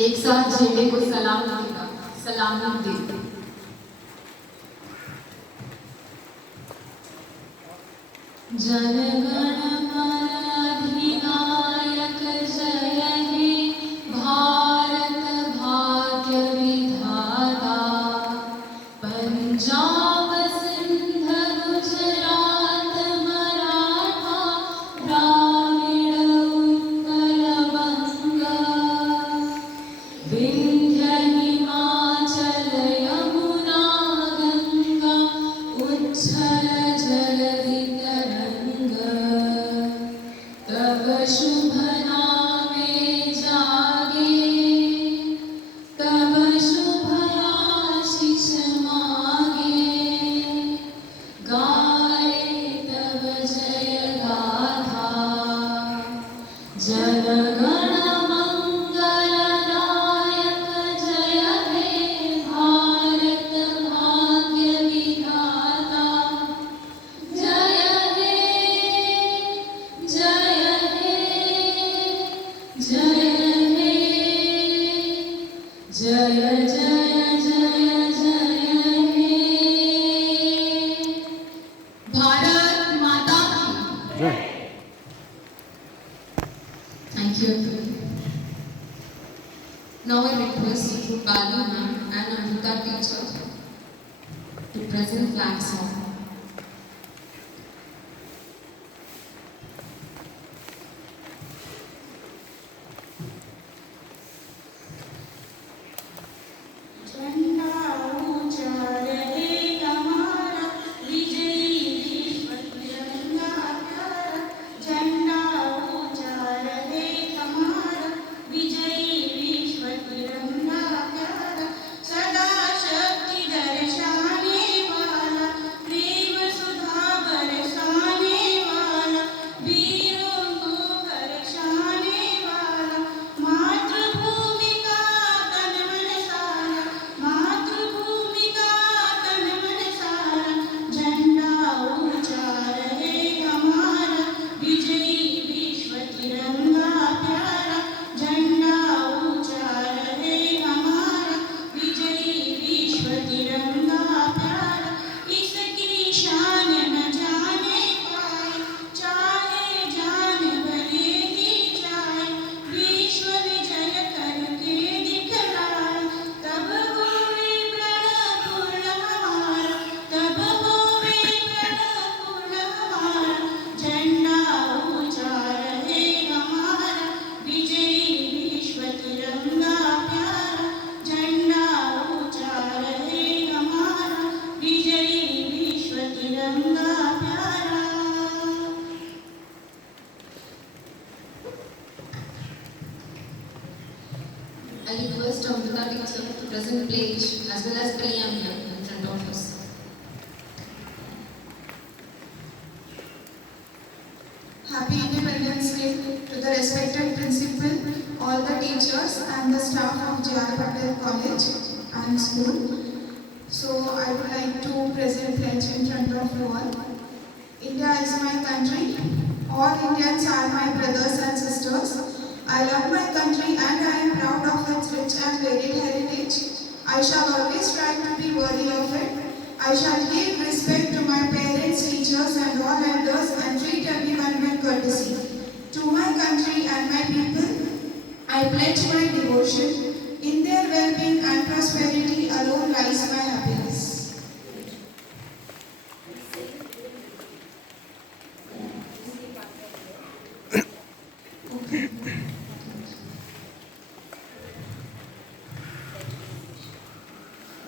एक साथ झंडे को सलामी दे। जनगण मन अधिनायक जय हे भारत भाग्य विधाता। पंजाब सिंध गुजरात मराठा द्राविड़ उत्कल बंगा। विंध्य हिमाचल यमुना गंगा उच्छल जलधि तरंगा। तब शुभ नामे जागे तब शुभ आशीष मागे। गाए तब जय गाथा जनगण मंगलदायक जय हे भारत भाग्य विधाता। जय हे जय हे जय हे जय जय जय जय हे। भारत माता की जय। Thank you. Now I request Balu ma'am and Amrita teacher to present flag song. झंडा ऊंचा रहे हमारा विजयी विश्व तिरंगा प्यारा। झंडा ऊंचा रहे हमारा विजयी विश्व तिरंगा प्यारा। सदा शक्ति दर्शाने वाला प्रेम सुधा बरसाने वाला वीरों को हर्षाने वाला। मातृभूमि का तन मन सारा मातृभूमि का तन मन सारा। झंडा ऊंचा रहे हमारा विजयी विश्व तिरंगा प्यारा। झंडा ऊंचा रहे हमारा विजयी विश्व तिरंगा प्यारा। इसकी शान न जाने पाए चाहे जान भले ही जाए। विश्व विजय करके दिखलाए तब होवे प्रण पूर्ण हमारा। तब होवे प्रण पूर्ण हमारा। झंडा ऊंचा रहे हमारा विजयी विश्व तिरंगा प्यारा। झंडा ऊंचा रहे हमारा विजयी विश्व तिरंगा प्यारा। I request Amrita teacher to present pledge as well as preamble in front of us. Happy Independence Day to the respected principal, all the teachers and the staff of J.R. Patel College and School. So I would like to present pledge in front of you all. India is my country. All Indians are my brothers and sisters. I love my country and I am proud of its rich and varied heritage. I shall always strive to be worthy of it. I shall give respect to my parents, teachers and all elders and treat everyone with courtesy. To my country and my people, I pledge my devotion. In their well-being and prosperity alone lies my happiness.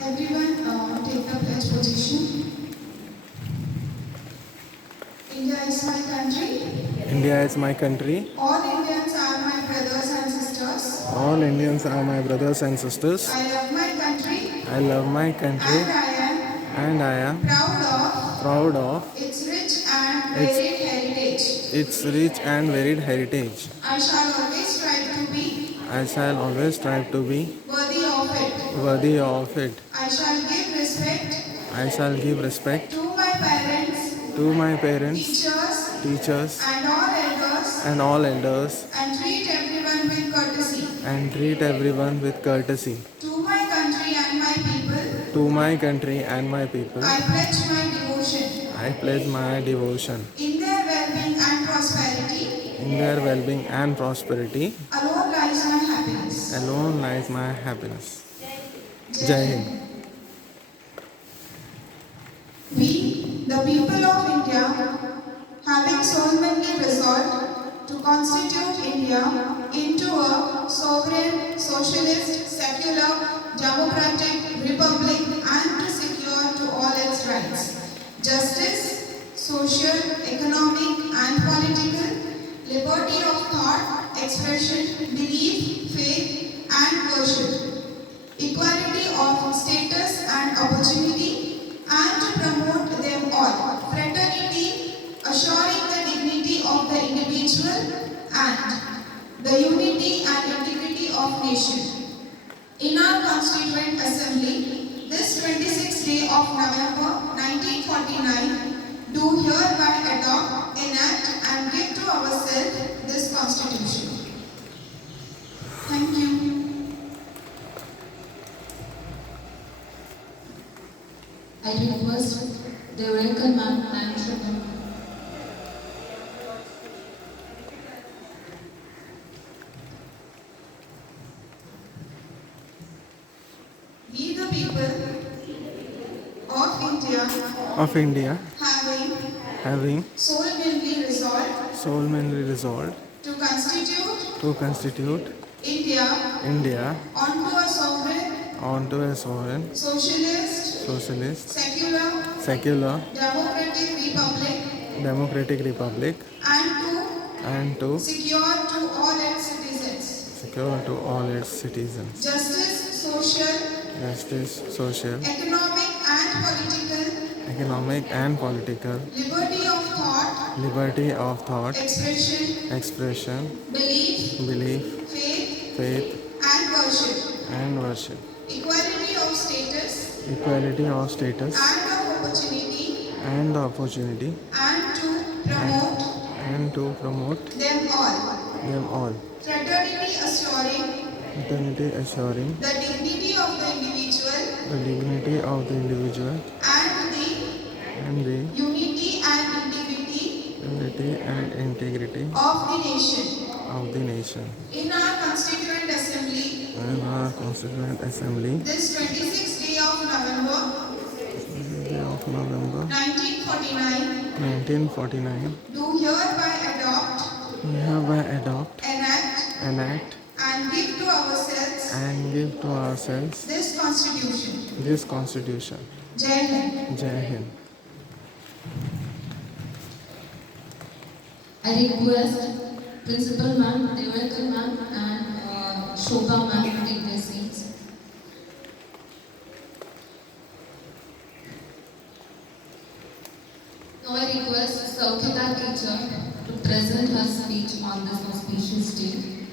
Everyone take the pledge position. India is my country. India is my country. All Indians are my brothers and sisters. All Indians are my brothers and sisters. I love my country I love my country and I am and I am proud of proud of its rich and Its- varied heritage. its rich and varied heritage. I shall always strive to be I shall always strive to be worthy of it. worthy of it. I shall give respect I shall give respect to my parents, to my parents, teachers, teachers, and all elders and all elders and treat everyone with courtesy. and treat everyone with courtesy. To my country and my people, To my country and my people, I pledge my devotion. I pledge my devotion. In their well-being and prosperity, In their well-being and prosperity, alone lies my happiness. alone lies my happiness. Jai Hind. We, the people of India, having solemnly resolved to constitute India into a sovereign, socialist, secular, democratic republic and to secure to all its rights, justice, social, economic and political, liberty of thought, expression, belief, faith and worship, equality of status and opportunity, and to promote them all, fraternity, assuring the dignity of the individual and the unity and integrity of nation. In our Constituent Assembly, this 26th day of November 1949, do hereby adopt, enact and give to ourselves this Constitution. Thank you. I request the Renkel Ma'am and Shubham. We the people of India, Of India, having solemnly resolved to constitute India India onto a sovereign, socialist, secular, democratic republic and to secure to all its citizens justice, social, economic and political, liberty of thought, expression, belief, faith and worship, equality of status and the opportunity, and to promote them all. fraternity assuring The dignity of the the dignity of the individual and the unity and unity and integrity of the nation. of the nation. In our Constituent Assembly, In our Constituent Assembly, this 26th day of November day of November 1949, 1949, do hereby adopt, enact and give to ourselves this Constitution. Jai Hind. Jai Hind. I request Principal Ma'am, Renkel Ma'am and Shobha Ma'am to take their seats. Now I request Saukhita teacher to present her speech on this auspicious day.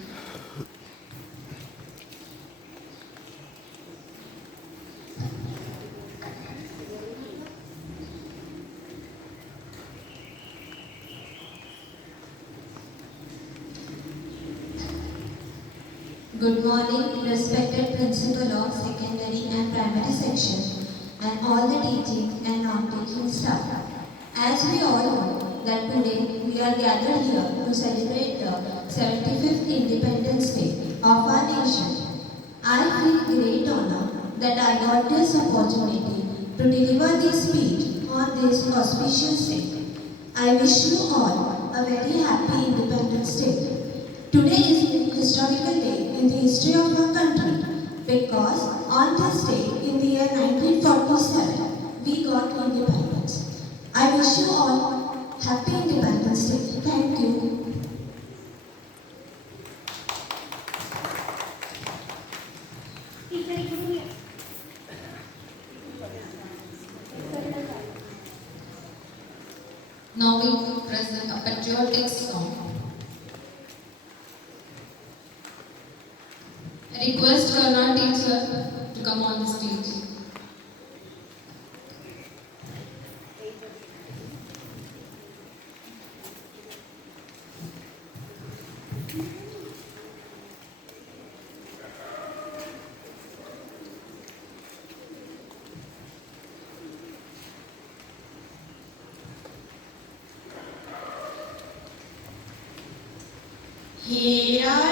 Good morning, respected principal of secondary and primary section and all the teaching and non-teaching staff. As we all know that today we are gathered here to celebrate the 75th Independence Day of our nation. I feel great honor that I got this opportunity to deliver this speech on this auspicious day. I wish you all a very happy Independence Day. Today is a historical day in the history of our country because on this day in the year 1947 we got independence. I wish you all happy Independence Day. Thank you. Now we will present a patriotic song. I request Karna teacher to come on the stage.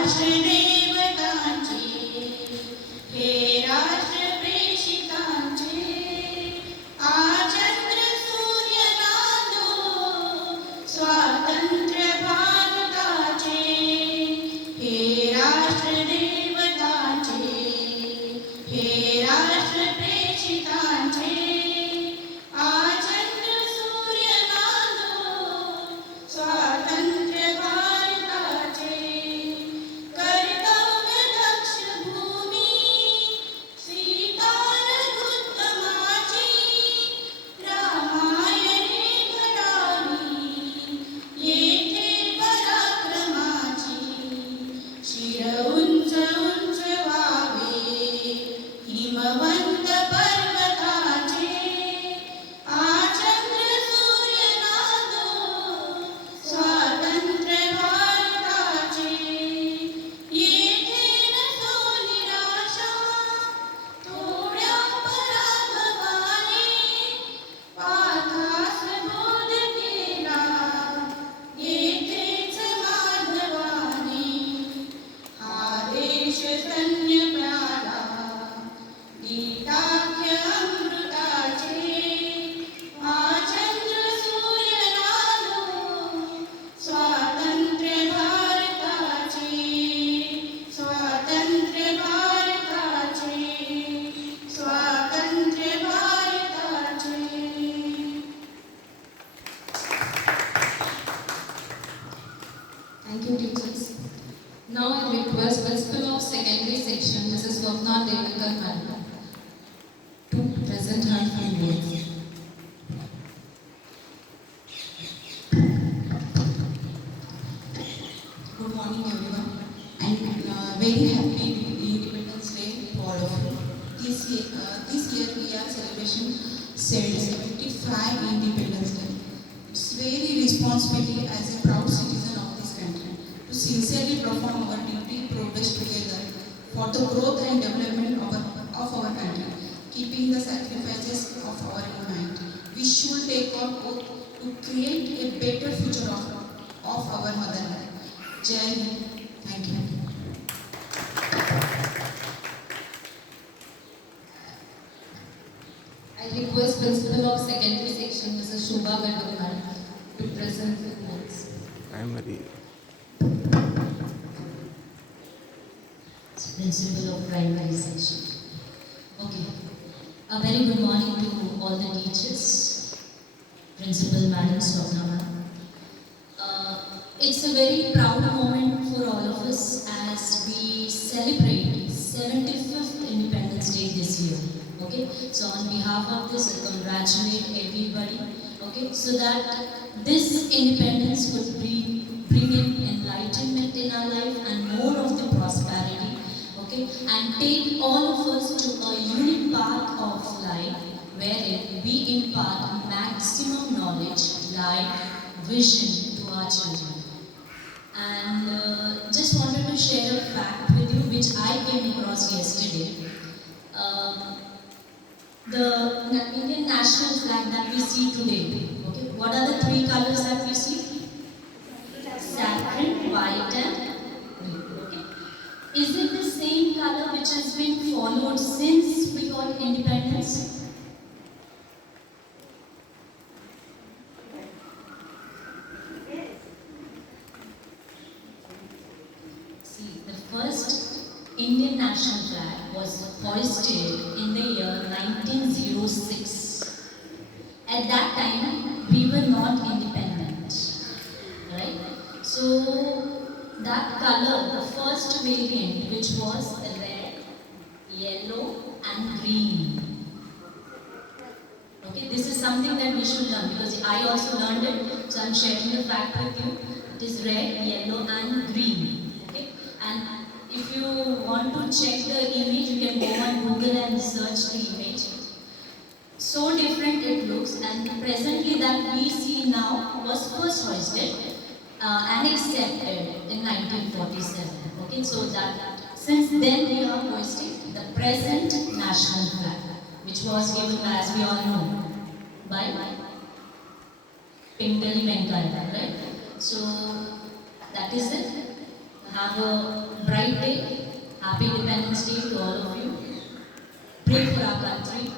राष्ट्रदेवतांचे हे राष्ट्रप्रेषितांचे आचंद्र सूर्य नांदो स्वातंत्र्य भारताचे हे राष्ट्रदेवतांचे हे राष्ट्रप्रेषितांचे आचंद्र सूर्य नांदो स्वातंत्र्य भारताचे कर्तव्य दक्ष भूमी स्वीकार उत्तमाची रामायणे घडावी येथे पराक्रमाची शिर उंच उंच व्हावे हिमवंत पर्वताचे आचंद्र सूर्य नांदो स्वातंत्र्य भारताचे येथे नसो निराशा थोड्या पराभवाने पाथास बोध केला येथेच माधवाने हा देश सैन्य प्याला गीताख्य अमृताचे आचंद्र सूर्य नांदो स्वातंत्र्य भारताचे स्वातंत्र्य भारताचे स्वातंत्र्य भारताचे Thank you, teachers. Now I request Principal of Secondary Section, Mrs. Swapna Devakar Madam, to present her few words. Good morning, everyone, and very happy Independence Day for all of you. This year we are celebrating 75 Independence Day. It's very responsibility as a proud citizen of this country to sincerely perform our duty, progress together for the growth and development of our country, keeping the sacrifices of our in mind. We should take our oath to create a better future of our motherland. Jai Hind. Thank you. I request Principal of Secondary Section, Mrs. Shubha Gadwal Madam, to present the words. Primary. Principal of Primary Section. Okay. A very good morning to all the teachers, Principal Madam Swapna Ma'am. It's a very proud moment for all of us as we celebrate 75th Independence Day this year. Okay, so on behalf of this, I congratulate everybody. Okay, so that this independence would bring in enlightenment in our life and more of the prosperity. Okay, and take all of us to a unique path of life wherein we impart maximum knowledge, light, vision to our children. And just wanted to share a fact with you which I came across yesterday. The Indian national flag that we see today, okay, what are the three colors that we see? Saffron, white and green, okay. Is it the same color which has been followed since we got independence? See, the first Indian national flag was hoisted in the year 1906. At that time, we were not independent, right? So, that color, the first variant, which was red, yellow and green. Okay, this is something that we should learn because I also learned it, so I'm sharing the fact with you. It is red, yellow and green. Okay, and if you want to check the image, you can go on Google and search the image. So different it looks, and presently that we see now was first hoisted and accepted in 1947. Okay, so that since then we are hoisting the present national flag, which was given by, as we all know, by Pingali Venkaya, right? So that is it. Have a bright day. Happy Independence Day to all of you. Pray for our country,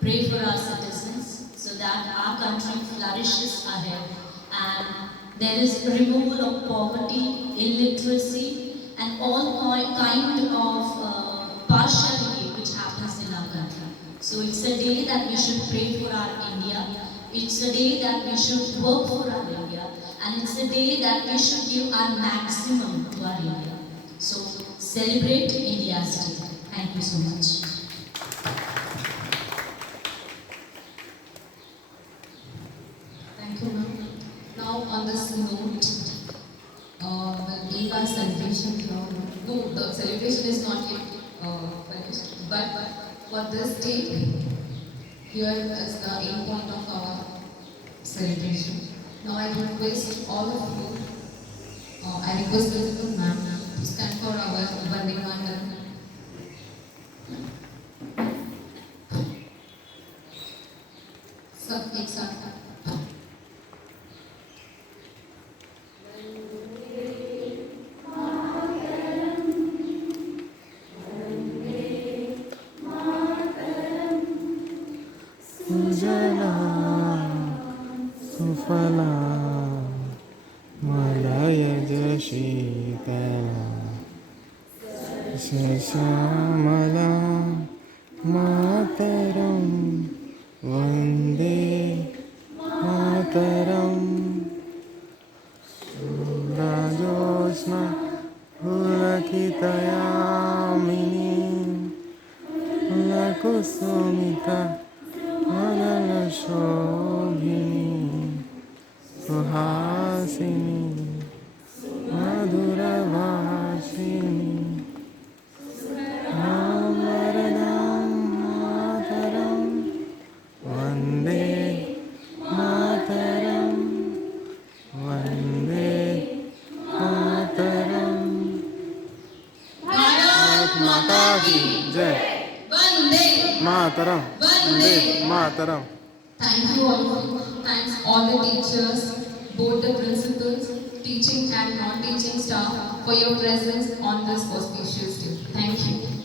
pray for our citizens so that our country flourishes ahead and there is removal of poverty, illiteracy and all kind of partiality which happens in our country. So it's a day that we should pray for our India. It's a day that we should work for our India. And it's a day that we should give our maximum to our India. So celebrate India's Day. Thank you so much. Thank you, ma'am. Now, on this note, we'll leave our celebration here. No, the celebration is not yet finished. But for this day, here is the end point of our celebration. Now, I request all of you, I request Principal Ma'am to stand for our Banding सब एक साथ सुजला सुफला मलयज शीतला श्यामला मातरं वन्दे मातरं सुरजोत्स्ना पुलकितयामिनी लकुसुमिता मदनशोभिनी सुहासिनी मधुरभाषिणी वरदं मातरं वन्दे मातरं वन्दे मातरं भारत माता की जय Vande Mataram Vande Mataram Thank you all of you. Thanks all the teachers, both the principals, teaching and non-teaching staff for your presence on this auspicious day. Thank you.